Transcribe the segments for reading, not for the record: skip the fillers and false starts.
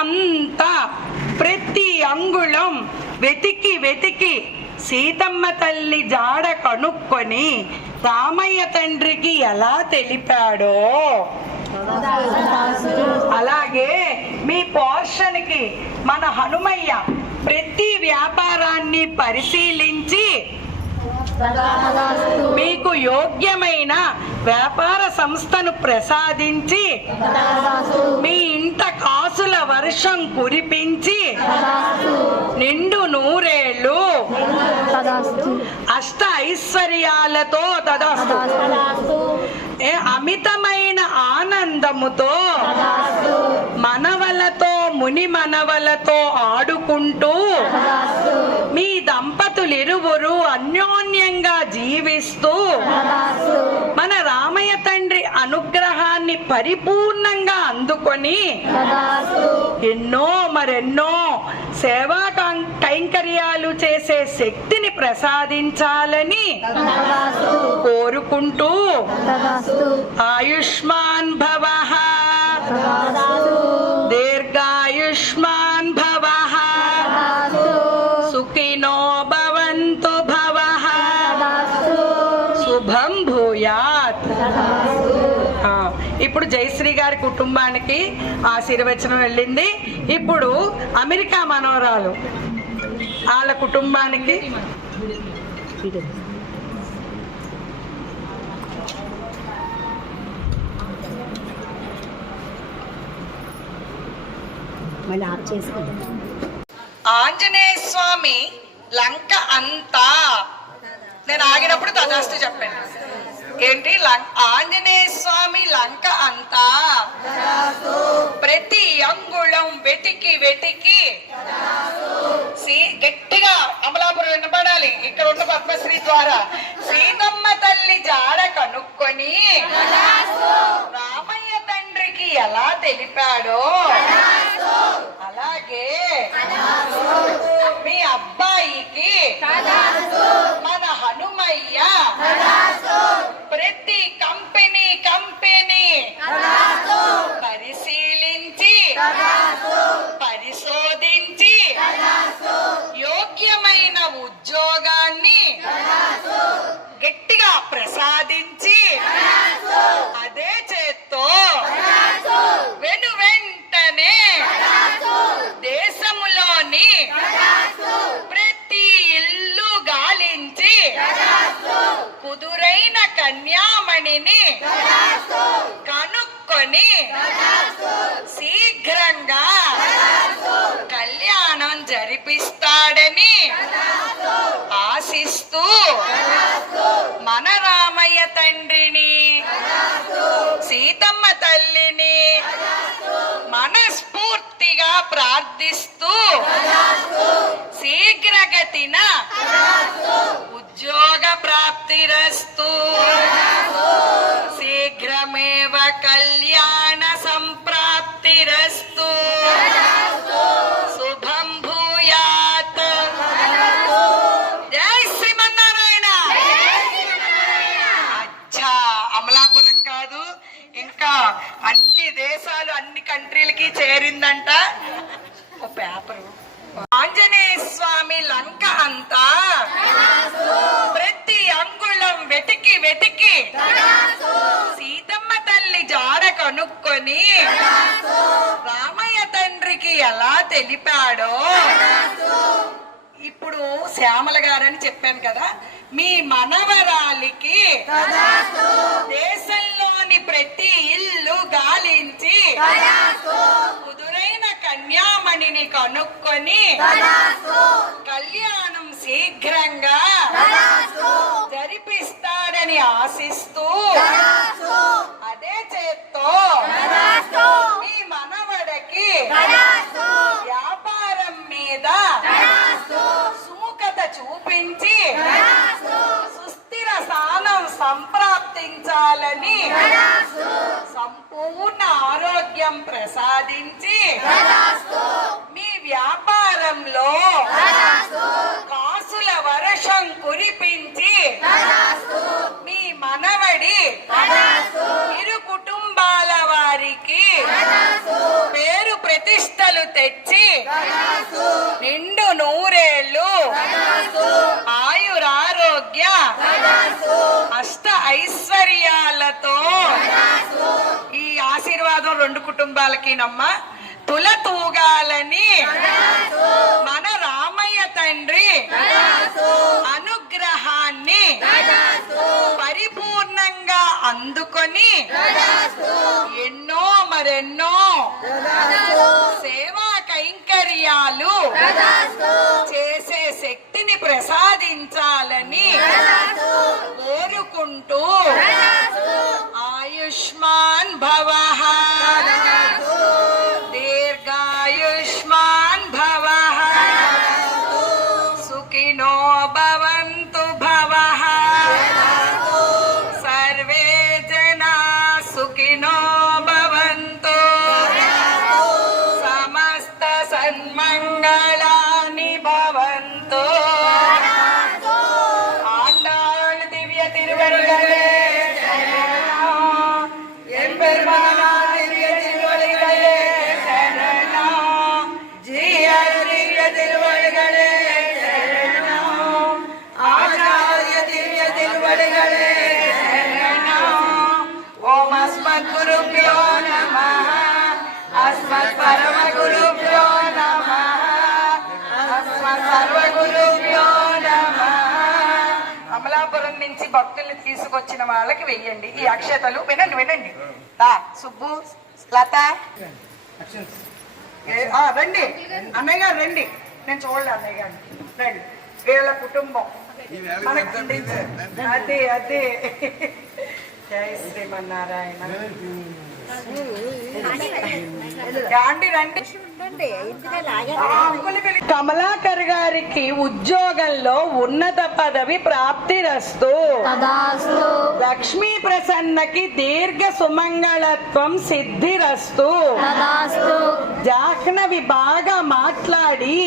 అంతా ప్రతి అంగుళం వెతికి వెతికి సీతమ్మ తల్లి జాడ కనుక్కొని రామయ్య తండ్రికి ఎలా తెలిపాడో అలాగే మీ పోషణకి మన హనుమయ్య ప్రతి వ్యాపారాన్ని పరిశీలించి మీకు యోగ్యమైన వ్యాపార సంస్థను ప్రసాదించి మీ ఇంట కాసుల వర్షం కురిపించి నిండు నూరేళ్ళు అష్ట ఐశ్వర్యాలతో తదాస్తు అమితమైన ఆనందముతో మనవలతో ముని మనవలతో ఆడుకుంటూ మీ దంపతులిరువురు అన్యోన్యంగా జీవిస్తూ మన రామయ్య తండ్రి అనుగ్రహాన్ని పరిపూర్ణంగా అందుకొని ఎన్నో మరెన్నో సేవా కైంకర్యాలు చేసే శక్తిని ప్రసాదించాలని కోరుకుంటూ ఆయుష్మాన్ భవః దీర్ఘాయుష్మాన్ భవః సుఖినో భవంతు భవః శుభం భూయాత్. ఇప్పుడు జయశ్రీ గారి కుటుంబానికి ఆశీర్వచనం వెళ్ళింది. ఇప్పుడు అమెరికా మనవరాలు వాళ్ళ కుటుంబానికి ఆంజనేయ స్వామి లంక అంతా, నేను ఆగినప్పుడు తదాస్తు చెప్పాను. ఏంటి? ఆంజనేయ స్వామి లంక అంతా ప్రతి అంగుళం వెతికి వెతికి గట్టిగా అమలాపురం వినపడాలి. ఇక్కడ ఉన్న పద్మశ్రీ ద్వారా సీతమ్మ తల్లి జాడ కనుక్కొని రామయ్య తండ్రికి ఎలా తెలిపాడో అలాగే మీ అబ్బాయికి మన హనుమయ్య ప్రతి కంపెనీ పరిశీలించి పరిశోధించి యోగ్యమైన ఉద్యోగాన్ని గట్టిగా ప్రసాదించి అదే చేత్తో వెంటనే దేశములోని ప్రతి ఇల్లు గాలించి కుదురైన కన్యామణిని కనుక్కొని శీఘ్రంగా కళ్యాణం జరిపిస్తాడని ఆశిస్తూ మన రామయ్య తండ్రిని సీతమ్మ తల్లిని మనస్ఫూర్తిగా ప్రార్థిస్తూ శీఘ్రగతిన ఉద్యోగ ప్రాప్తిరస్తు, శీఘ్రమేవ కళ్యాణ సంప్రాప్తిరస్తు, శుభం భూయాత్. జై శ్రీమన్నారాయణ. అచ్చా, అమలాపురం కాదు ఇంకా అన్ని దేశాలు అన్ని కంట్రీలకి చేరిందంట ఓ పేపరు. ఆంజనేయ స్వామి లంక అంతా ప్రతి అంగుళం వెతికి వెతికి సీతమ్మ తల్లి జాడ కనుక్కొని రామయ్య తండ్రికి ఎలా తెలిపాడో ఇప్పుడు శ్యామల గారని చెప్పాను కదా, మీ మనవరాలికి దేశంలోని ప్రతి ఇల్లు గాలించి కుదురైన కన్యామణిని కనుక్కొని కళ్యాణం శీఘ్రంగా జరిపిస్తాడని ఆశిస్తూ అదే చేత్తో మీ మనవడికి వ్యాపారం మీద సుముఖత చూపించి సుస్థిర స్థానం సంప్రాప్తించాలని సంపూర్ణ ఆరోగ్యం ప్రసాదించి మీ వ్యాపారంలో కాసుల వర్షం కురిపించి మీ మనవడి ఇరు కుటుంబాల వారికి పేరు ప్రతిష్టలు తెచ్చి నిండు నూరేళ్ళు ఆయురారోగ్య అష్ట ఐశ్వర్యాలతో ఈ ఆశీర్వాదం రెండు కుటుంబాలకి నమ్మ తులతూగాలని మన రామయ్య తండ్రి అనుగ్రహాన్ని పరిపూర్ణంగా అందుకొని ఎన్నో మరెన్నో సేవా కైంకర్యాలు చేసే శక్తిని ప్రసాదించాలని కోరుకుంటూ ఆయుష్మాన్ భవః దీర్ఘాయుష్మాన్ భవః సుఖినో భవంతు భవః సర్వే జనా సుఖినో భవంతు సమస్త సన్మంగళాని భవంతు ఆండాళ్ దివ్య తిరువడిగలే ఎంపెరుమానా దివ్య తిరువడిగలే శరణం జీయర్ దివ్య తిరువడిగలే శరణం ఆచార్య దివ్య తిరువడిగలే ఓం అస్మద్గురుభ్యో నమః అస్మత్ పరమగురుభ్యో నమః అస్మత్ సర్వగురుభ్యో నమః. అమలాపురం నుంచి భక్తుల్ని తీసుకొచ్చిన వాళ్ళకి వెయ్యండి ఈ అక్షతలు. వినండి వినండి. సుబ్బు, లత రండి, అన్నయ్య గారు రండి. నేను చూడలే అన్నయ్య గారు, రండి. వీళ్ళ కుటుంబం మనకు అందించారు. అదే జై శ్రీమన్నారాయణ. కమలాకర్ గారికి ఉద్యోగంలో ఉన్నత పదవి ప్రాప్తిరస్తు. లక్ష్మీ ప్రసన్నకి దీర్ఘ సుమంగళత్వం సిద్ధిరస్తు. జాహ్నవి బాగా మాట్లాడి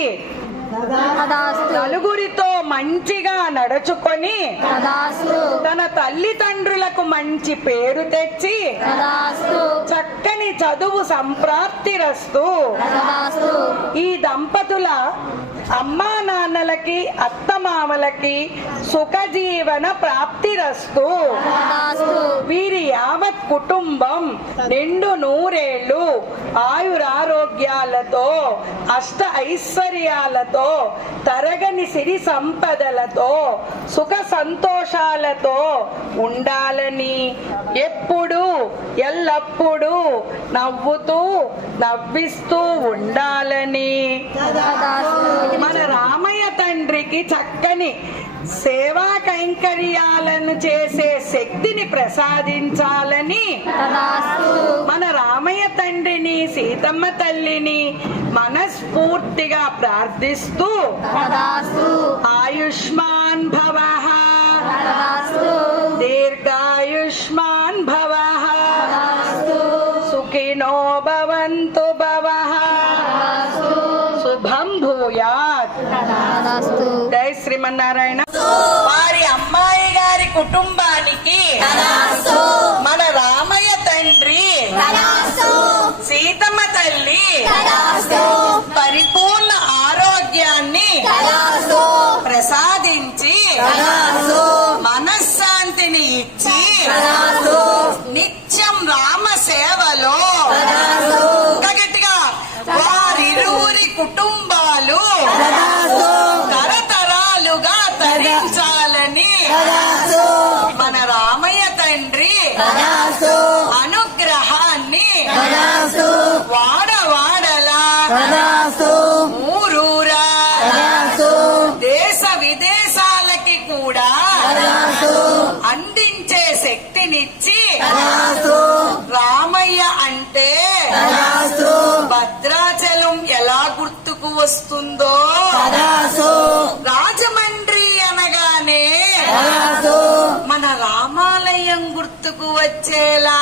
నలుగురితో మంచిగా నడుచుకొని తన తల్లిదండ్రులకు మంచి పేరు తెచ్చి చక్కని చదువు సంప్రాప్తిరస్తు. ఈ దంపతుల అమ్మా నాన్నలకి అత్తమామలకి సుఖజీవన ప్రాప్తిరస్తు. వీరి యావత్ కుటుంబం నిండు నూరేళ్లు ఆయురారోగ్యాలతో అష్ట ఐశ్వర్యాలతో తరగని సిరి సంపదలతో సుఖ సంతోషాలతో ఉండాలని ఎప్పుడు ఎల్లప్పుడూ నవ్వుతూ నవ్విస్తూ ఉండాలని మన రామయ్య తండ్రికి చక్కని సేవా కైంకర్యాలను చేసే శక్తిని ప్రసాదించాలని మన రామయ్య తండ్రిని సీతమ్మ తల్లిని మనస్ఫూర్తిగా ప్రార్థిస్తూ ఆయుష్మాన్ భవః దీర్ఘాయుష్మాన్ భవః సుఖినో భవంతు భవః శుభం భూయాత్. జై శ్రీమన్నారాయణ. వారి అమ్మాయి గారి కుటుంబానికి మన రామయ్య తండ్రి సీతమ్మ తల్లి పరిపూర్ణ ఆరోగ్యాన్ని ప్రసాదించి మనశ్శాంతిని ఇచ్చి నిత్యం రామ సేవలో గట్టిగా వారిరువురి కుటుంబాలు తరతరాలుగా తరించాలని మన రామయ్య తండ్రి అనుగ్రహాన్ని వాడవాడలా ఊరూరా దేశ విదేశాలకి కూడా అందించే శక్తినిచ్చి రామయ్య అంటే భద్రాచలం ఎలా గుర్తుకు వస్తుందో రాజమండ్రి అనగానే మన రామాలయం గుర్తుకు వచ్చేలా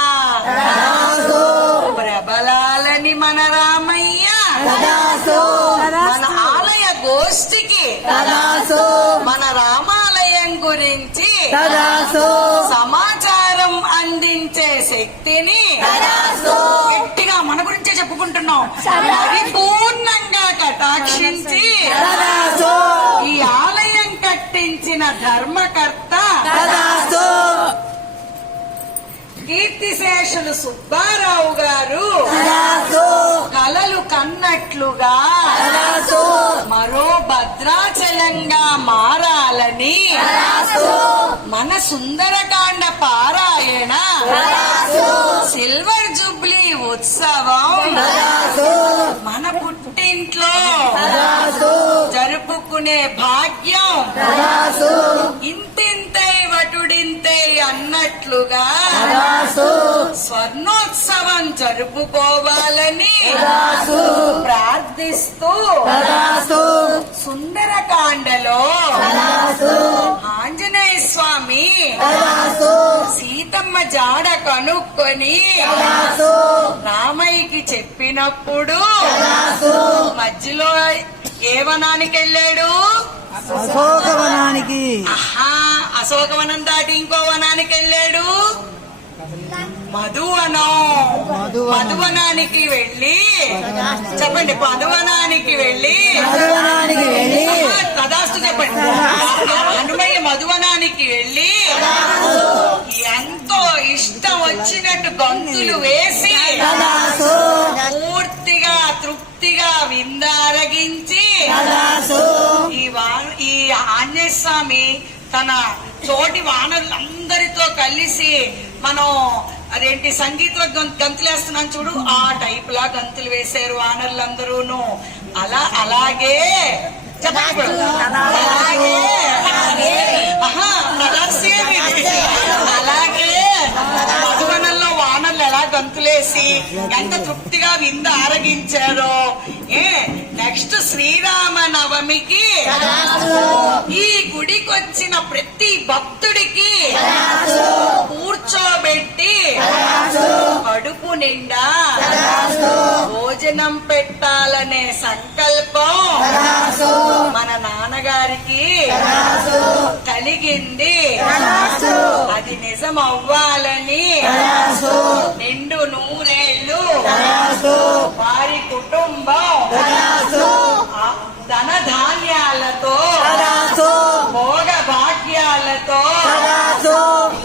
ప్రబలాలని మన రామయ్య మన ఆలయ గోష్ఠికి మన రామాలయం గురించి సమాచారం అందించే శక్తిని గట్టిగా మన గురించే చెప్పుకుంటున్నాం. పరిపూర్ణ ధర్మకర్త తదాస్తు కీర్తిశేషులు సుబ్బారావు గారు తదాస్తు కలలు కన్నట్లుగా తదాస్తు మరో భద్రాచలంగా మారాలని తదాస్తు మన సుందరకాండ పారాయణ తదాస్తు సిల్వర్ జూబ్లీ ఉత్సవం తదాస్తు మన పుట్టింట్లో తదాస్తు జరుపుకునే భాగ్యం తదాస్తు ఇంతింతై వటుడింతై అన్నట్లుగా తదాస్తు స్వర్ణోత్సవం జరుపుకోవాలని తదాస్తు ప్రార్థిస్తూ తదాస్తు సుందరకాండలో తదాస్తు ఆంజనేయ స్వామి తదాస్తు సీతమ్మ జాడ కనుక్కొని తదాస్తు రామయ్యకి చెప్పినప్పుడు తదాస్తు మధ్యలో ఏ వనానికి వెళ్ళాడు? అశోకవనానికి ఆహా, అశోకవనం దాటి ఇంకో వనానికి వెళ్ళాడు. మధువనం. మధువనానికి వెళ్ళి చెప్పండి. మధువనానికి వెళ్ళి మధువనానికి వెళ్ళి తదాస్తు చెప్పండి. హనుమయ్య మధువనానికి వెళ్ళి ఎంతో ఇష్టం వచ్చినట్టు గంతులు వేసి తదాస్తు పూర్తిగా తృప్తిగా విందారగించి తదాస్తు ఈ ఆంజనేయ స్వామి తన తోటి వానరులందరితో కలిసి మనం అదేంటి సంగీత గంతులు వేస్తున్నాం చూడు, ఆ టైప్ లా గంతులు వేశారు వానరులందరూను. అలాగే చెప్పండి. అలాగే ఆహా, అలా సేమ్ ఇది. అలాగే మధువనంలో వానర్లు ఎలా గంతులేసి ఎంత తృప్తిగా విందు ఆరగించారో నెక్స్ట్ శ్రీరామ నవమికి ఈ గుడికొచ్చిన ప్రతి భక్తుడికి కూర్చోబెట్టి కడుపు నిండా భోజనం పెట్టాలనే సంకల్పం మన నాన్నగారికి కలిగింది. అది నిజం అవ్వాలని నిండు నూరేళ్లు వారి కుటుంబం ధన ధాన్యాలతో భోగ భాగ్యాలతో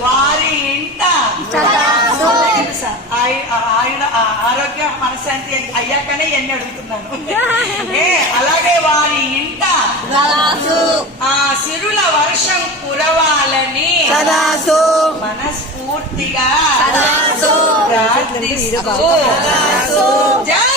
వారి ఇంట ఆయన ఆరోగ్య మనశ్శాంతి అయ్యాకనే ఎన్ని అడుగుతున్నాను. అలాగే వారి ఇంట ఆ సిరుల వర్షం కురవాలని మనస్ఫూర్తిగా ప్రార్థిస్తూ జై